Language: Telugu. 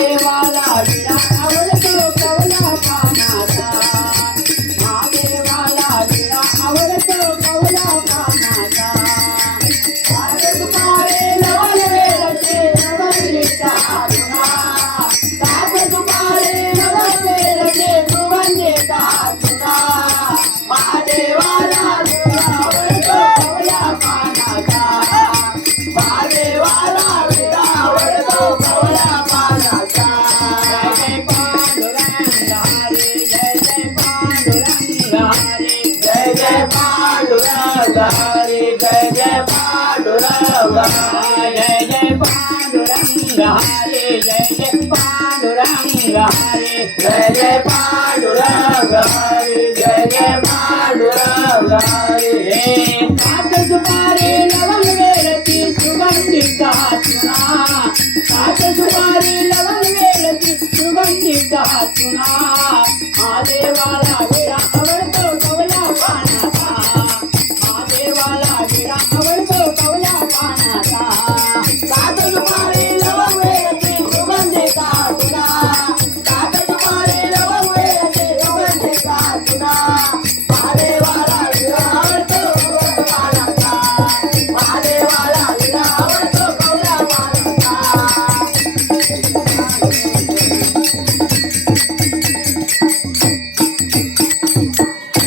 वाला జయ జయ పాండురాధారి జయ జయ పాండురాధారి జయ జయ పాండురంగారి జయ జయ పాండురంగారి జయ జయ పాండురాధారి జయ జయ పాండురాధారి కాట సుపారి లవల వేరతి సుగంధిత ఆ దేవాల విరా